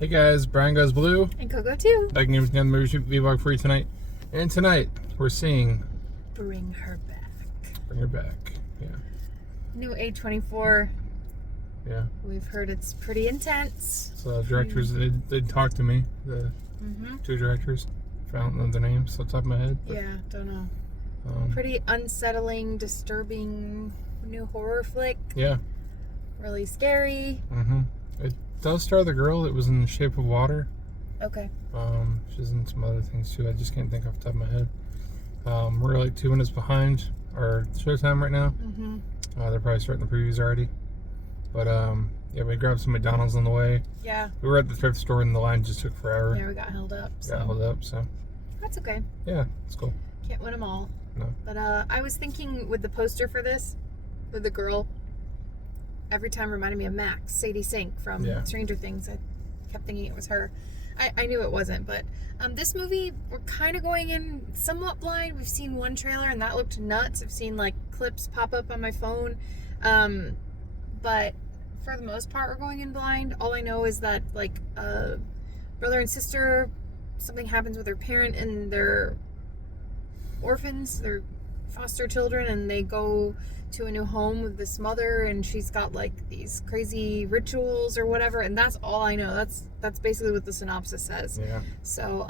Hey guys, Brian Goes Blue. And Coco too. Back in the movie vlog for you tonight. And tonight, we're seeing... Bring Her Back. Bring Her Back, yeah. New A24. Yeah. We've heard it's pretty intense. So the directors, they talked to me, the two directors. I don't know their names off the top of my head. But, yeah, don't know. Pretty unsettling, disturbing new horror flick. Yeah. Really scary. It does star the girl that was in The Shape of Water. Okay. She's in some other things too. I just can't think off the top of my head. We're like 2 minutes behind our showtime right now. They're probably starting the previews already. But yeah, we grabbed some McDonald's on the way. Yeah. We were at the thrift store and the line just took forever. Yeah, we got held up. So. That's okay. Yeah, it's cool. Can't win them all. No. But I was thinking with the poster for this, with the girl, every time reminded me of Max, Sadie Sink from Stranger Things. I kept thinking it was her. I knew it wasn't, but this movie, we're kind of going in somewhat blind. We've seen one trailer and that looked nuts. I've seen like clips pop up on my phone. But for the most part, we're going in blind. All I know is that like brother and sister, something happens with their parent and they're orphans, they're foster children, and they go to a new home with this mother, and she's got like these crazy rituals or whatever, and that's all I know. That's basically what the synopsis says. Yeah. So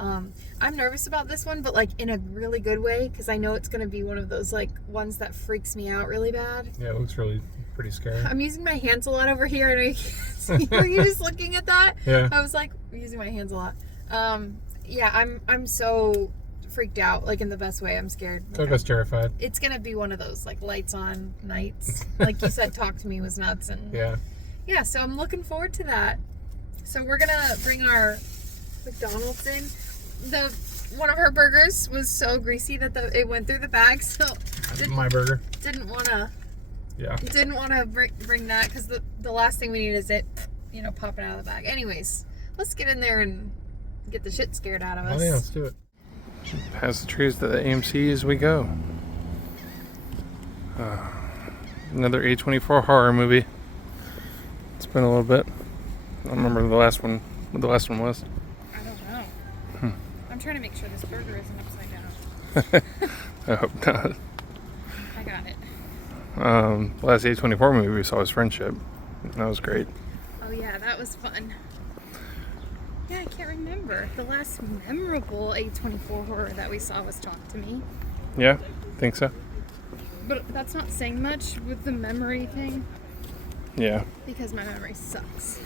I'm nervous about this one, but like in a really good way, because I know it's going to be one of those like ones that freaks me out really bad. Yeah, it looks really pretty scary. I'm using my hands a lot over here, and I can't see. Were you just looking at that? Yeah. I was like using my hands a lot. Yeah, I'm so freaked out, like in the best way. I'm scared. Coco's terrified. It's gonna be one of those like lights on nights. Like you said, Talk to Me was nuts, and yeah. So I'm looking forward to that. So we're gonna bring our McDonald's in. One of her burgers was so greasy that it went through the bag. So my burger. Didn't wanna bring that because the last thing we need is it, popping out of the bag. Anyways, let's get in there and get the shit scared out of us. Oh yeah, let's do it. Past the trees to the AMC as we go. Another A24 horror movie. It's been a little bit. I don't remember what the last one was. I don't know. I'm trying to make sure this burger isn't upside down. I hope not. I got it. The last A24 movie we saw was Friendship. That was great. Oh yeah, that was fun. Yeah, I can't remember. The last memorable A24 horror that we saw was Talk to Me. Yeah, think so. But that's not saying much with the memory thing. Yeah. Because my memory sucks.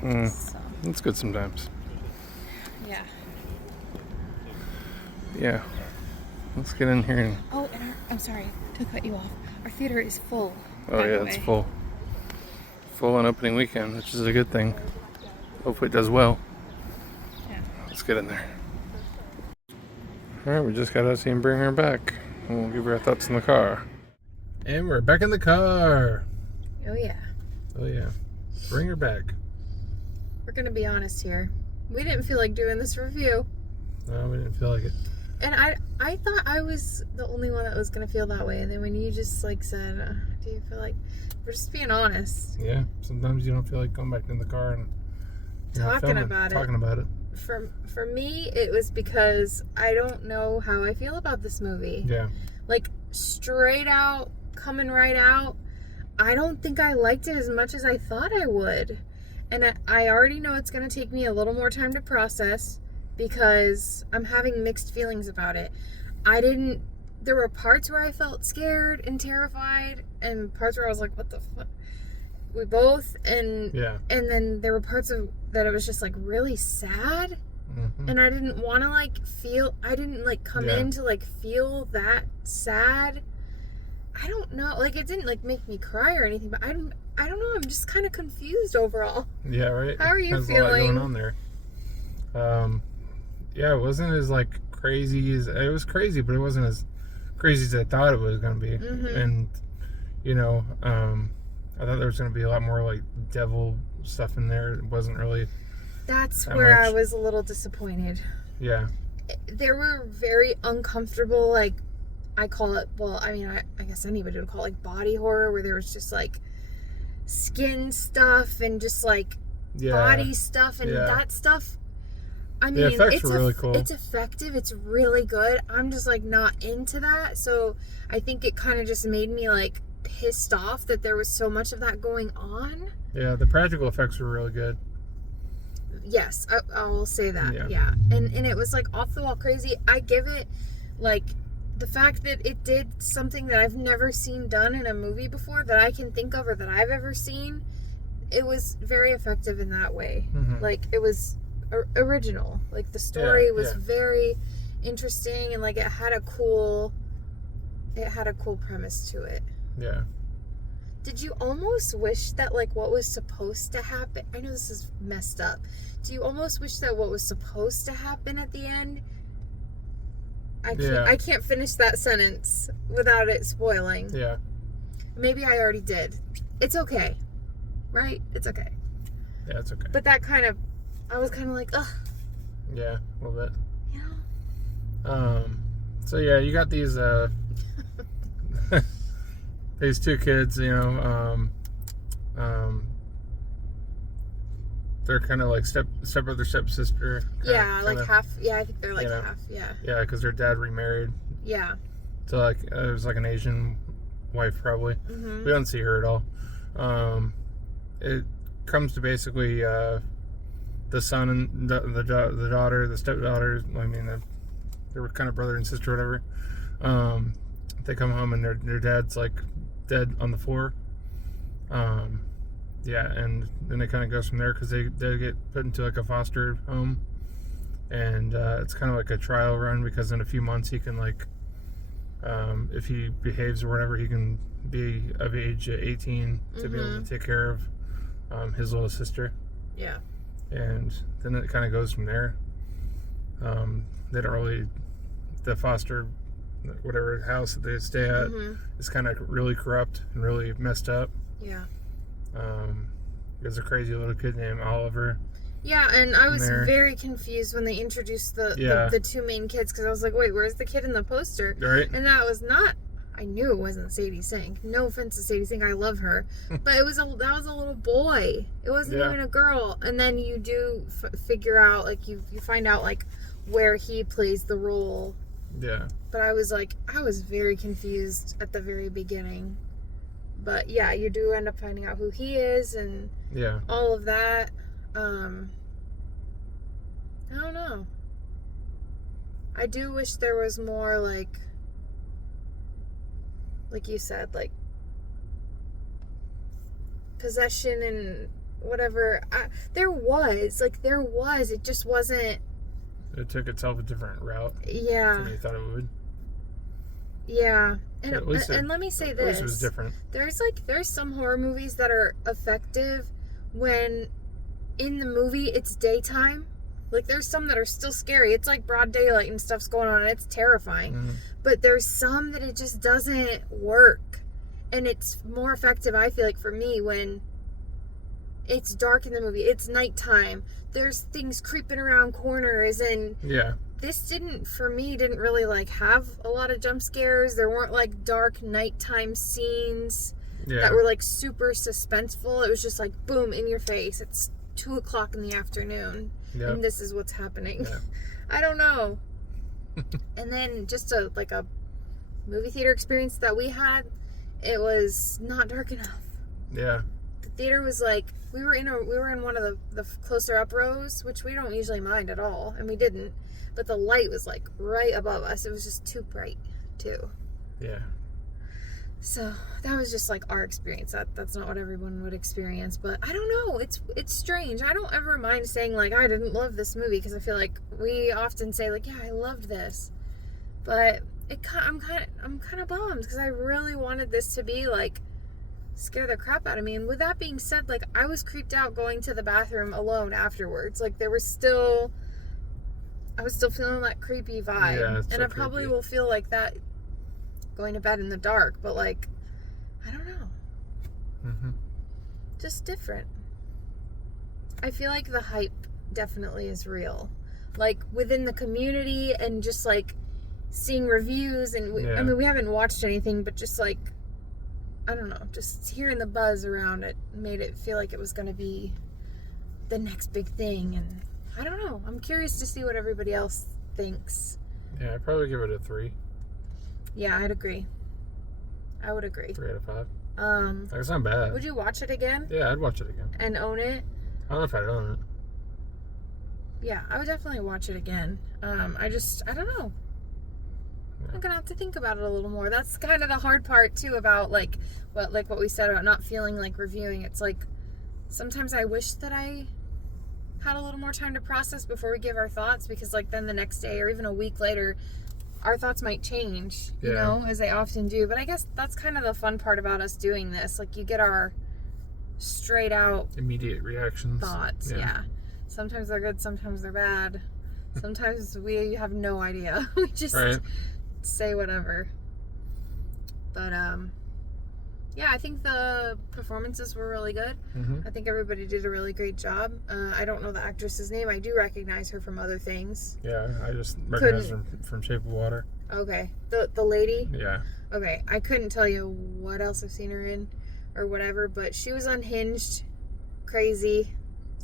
So. It's good sometimes. Yeah. Yeah. Let's get in here and... Oh, and I'm sorry to cut you off. Our theater is full. Oh yeah, it's full. Full on opening weekend, which is a good thing. Hopefully it does well. Yeah. Let's get in there. Alright, we just got to see him bring her back. And we'll give her our thoughts in the car. And we're back in the car. Oh yeah. Oh yeah. Bring her back. We're going to be honest here. We didn't feel like doing this review. No, we didn't feel like it. And I thought I was the only one that was going to feel that way. And then when you just like said, do you feel like... We're just being honest. Yeah. Sometimes you don't feel like going back in the car and... Talking about it. For me, it was because I don't know how I feel about this movie. Yeah. Like, straight out, coming right out, I don't think I liked it as much as I thought I would. And I already know it's going to take me a little more time to process because I'm having mixed feelings about it. There were parts where I felt scared and terrified, and parts where I was like, what the fuck? We both, and then there were parts of that it was just like really sad, and I didn't want to I didn't come in to feel that sad. I don't know, it didn't make me cry or anything, but I don't know, I'm just kind of confused overall. Yeah, right. How are you There's feeling? A lot going on there. Yeah, it wasn't as crazy as it was crazy, but it wasn't as crazy as I thought it was going to be. And I thought there was going to be a lot more devil stuff in there. It wasn't really. That's where I was a little disappointed. Yeah. There were very uncomfortable, I call it, well, I mean, I guess anybody would call it body horror, where there was just skin stuff and just body stuff and that stuff. I mean, the effects were really cool. It's effective. It's really good. I'm just like not into that. So I think it kind of just made me like pissed off that there was so much of that going on. Yeah, the practical effects were really good. Yes, I will say that. Yeah. And it was like off the wall crazy. I give it like the fact that it did something that I've never seen done in a movie before that I can think of or that I've ever seen. It was very effective in that way. Mm-hmm. Like it was original. Like the story was very interesting and like it had a cool premise to it. Yeah. Did you almost wish that like what was supposed to happen, I know this is messed up, do you almost wish that what was supposed to happen at the end, I can't finish that sentence without it spoiling. Yeah. Maybe I already did. It's okay. Right? It's okay. Yeah, it's okay. But that kind of, I was kind of like, ugh. Yeah, a little bit. Yeah. So yeah, you got these these two kids, you know, they're kind of like stepbrother, stepsister. Yeah, like half. Yeah, I think they're like half. Yeah. Yeah, because their dad remarried. Yeah. So like it was like an Asian wife probably. Mm-hmm. We don't see her at all. It comes to basically the son and the daughter, the stepdaughter. I mean, they were kind of brother and sister, or whatever. They come home and their dad's like dead on the floor. Yeah, and then it kind of goes from there because they get put into like a foster home, and it's kind of like a trial run because in a few months he can like, if he behaves or whatever, he can be of age 18 to be able to take care of his little sister. Yeah. And then it kind of goes from there. They don't really, the foster, whatever house that they stay at is kind of really corrupt and really messed up. Yeah. There's a crazy little kid named Oliver. Yeah, and I was very confused when they introduced the two main kids because I was like, wait, where's the kid in the poster? Right. And that was not. I knew it wasn't Sadie Sink. No offense to Sadie Sink, I love her, but that was a little boy. It wasn't even a girl. And then you do figure out, like you find out like where he plays the role. Yeah. But I was very confused at the very beginning. But yeah, you do end up finding out who he is and all of that. I don't know. I do wish there was more like you said, like possession and whatever. There was. It just wasn't. It took itself a different route. Yeah. Than you thought it would. Yeah. And let me say this. At least it was different. There's some horror movies that are effective when in the movie it's daytime. Like there's some that are still scary. It's like broad daylight and stuff's going on and it's terrifying. Mm-hmm. But there's some that it just doesn't work. And it's more effective, I feel like, for me when it's dark in the movie. It's nighttime. There's things creeping around corners and this didn't really like have a lot of jump scares. There weren't like dark nighttime scenes that were like super suspenseful. It was just like boom in your face. It's 2:00 in the afternoon and this is what's happening. I don't know. And then just a movie theater experience that we had, it was not dark enough. The theater was like, we were in one of the closer up rows, which we don't usually mind at all, and we didn't, but the light was like right above us. It was just too bright too. So that was just like our experience. That's not what everyone would experience, but I don't know. It's strange. I don't ever mind saying like I didn't love this movie because I feel like we often say like, yeah, I loved this, but I'm kind of bummed because I really wanted this to be like scare the crap out of me. And with that being said, like I was creeped out going to the bathroom alone afterwards. Like I was still feeling that creepy vibe, and I probably will feel like that going to bed in the dark, but like I don't know, just different. I feel like the hype definitely is real, like within the community, and just like seeing reviews and I mean we haven't watched anything, but just like I don't know, just hearing the buzz around it made it feel like it was going to be the next big thing, and I don't know. I'm curious to see what everybody else thinks. Yeah, I'd probably give it a 3. Yeah, I'd agree. I would agree. 3 out of 5. That's not bad. Would you watch it again? Yeah, I'd watch it again. And own it? I don't know if I'd own it. Yeah, I would definitely watch it again. I don't know. Yeah. I'm gonna have to think about it a little more. That's kind of the hard part too about like what we said about not feeling like reviewing. It's like sometimes I wish that I had a little more time to process before we give our thoughts, because like then the next day or even a week later our thoughts might change, you know, as they often do. But I guess that's kind of the fun part about us doing this. Like you get our straight out immediate reactions. Thoughts, yeah. Sometimes they're good, sometimes they're bad. Sometimes we have no idea. We just say whatever. But yeah, I think the performances were really good. I think everybody did a really great job. I don't know the actress's name. I do recognize her from other things. Yeah, I just recognize her from Shape of Water. Okay. The lady? Yeah. Okay, I couldn't tell you what else I've seen her in or whatever, but she was unhinged, crazy.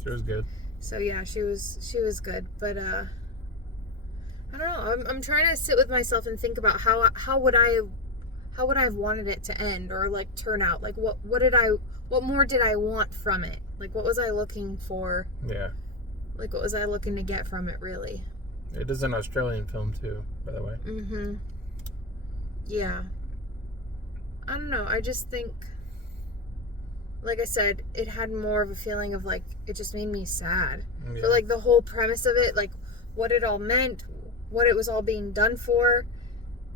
She was good. So yeah, she was good, but I don't know. I'm trying to sit with myself and think about how would I have wanted it to end or like turn out. Like what more did I want from it? Like what was I looking for? Yeah. Like what was I looking to get from it really? It is an Australian film too, by the way. Yeah. I don't know. I just think, like I said, it had more of a feeling of like, it just made me sad. Yeah. But like the whole premise of it, like what it all meant, what it was all being done for,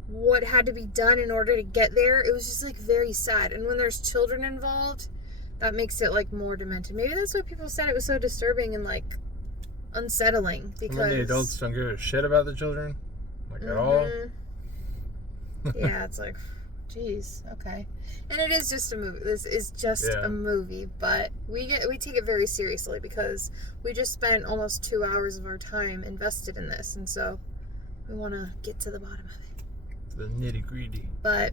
what had to be done in order to get there, it was just like very sad. And when there's children involved, that makes it like more demented. Maybe that's why people said it was so disturbing and like unsettling, because when the adults don't give a shit about the children, like at all. Yeah, it's like, geez, okay. And it is just a movie. This is just a movie, but we take it very seriously because we just spent almost 2 hours of our time invested in this, and so we want to get to the bottom of it. The nitty gritty. But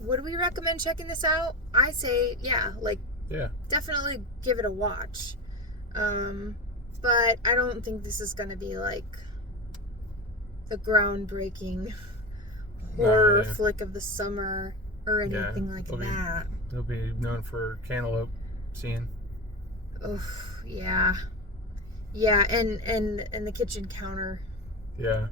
would we recommend checking this out? I say, definitely give it a watch. But I don't think this is going to be like the groundbreaking horror flick of the summer or anything like that. It'll be known for cantaloupe scene. Oh, yeah. Yeah, and the kitchen counter. Yeah.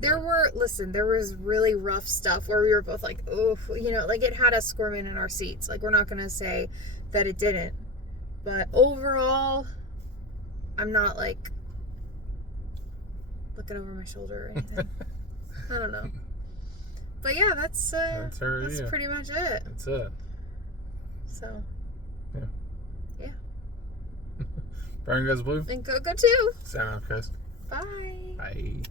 There was really rough stuff where we were both like, oh, like it had us squirming in our seats. Like, we're not going to say that it didn't. But overall, I'm not like looking over my shoulder or anything. I don't know. But yeah, that's pretty much it. That's it. So. Yeah. Brian Goes Blue. And go too. Sign off, guys. Bye. Bye.